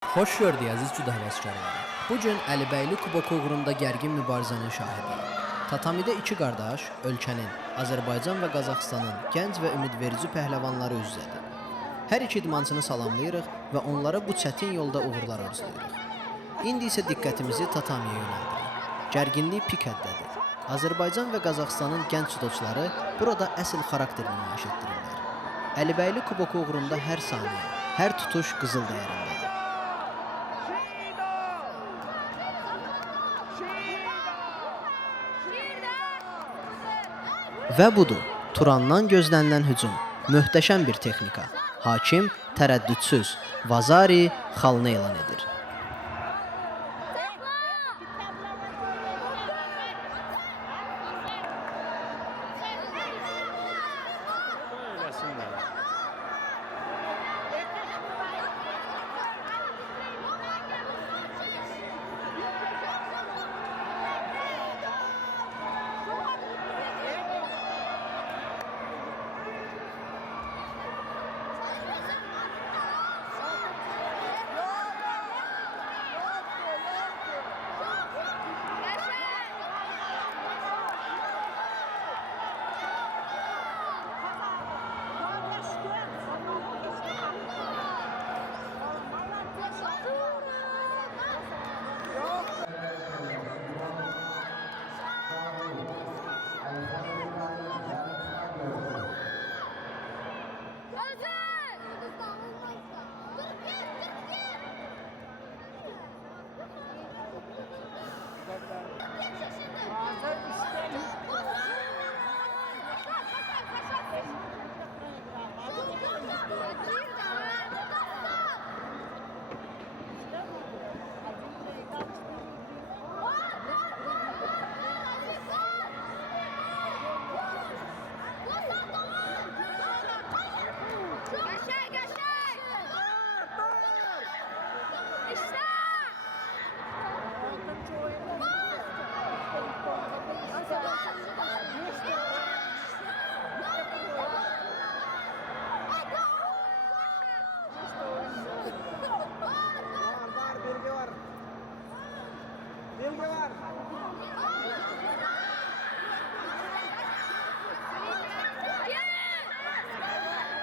Xoş gördük əziz judo həvəskarları. Bu gün Əlibəyli Kuboku uğrunda gərgin mübarizənin şahidiyik. Tatamidə iki qardaş ölkənin, Azərbaycan və Qazaxıstanın gənc və ümidverici pəhləvanları üz-üzədir. Hər iki idmançını salamlayırıq və onlara bu çətin yolda uğurlar arzulayırıq. İndi isə diqqətimizi tatamiyə yönəldirik. Gərginlik pik həddədir. Azərbaycan və Qazaxıstanın gənc judoçuları burada əsl xarakterini nümayiş etdirirlər. Əlibəyli Kuboku uğrunda hər saniyə, hər tutuş qızıl dəyərindədir. Və budur, Turandan gözlənilən hücum. Möhtəşəm bir texnika. Hakim tərəddüdsüz Vazari xalını elan edir.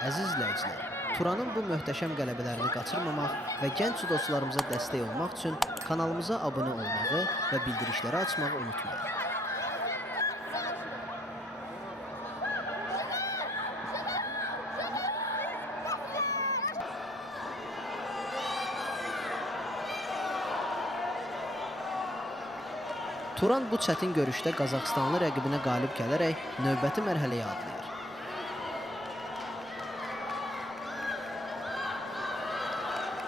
Əziz izləyicilər, Turanın bu möhtəşəm qələbələrini qaçırmamaq və gənc judoçularımıza dəstək olmaq üçün kanalımıza abunə olmağı və bildirişləri açmağı unutmayın. Turan bu çətin görüşdə Qazaxıstanlı rəqibinə qalib gələrək növbəti mərhələyə adlayır.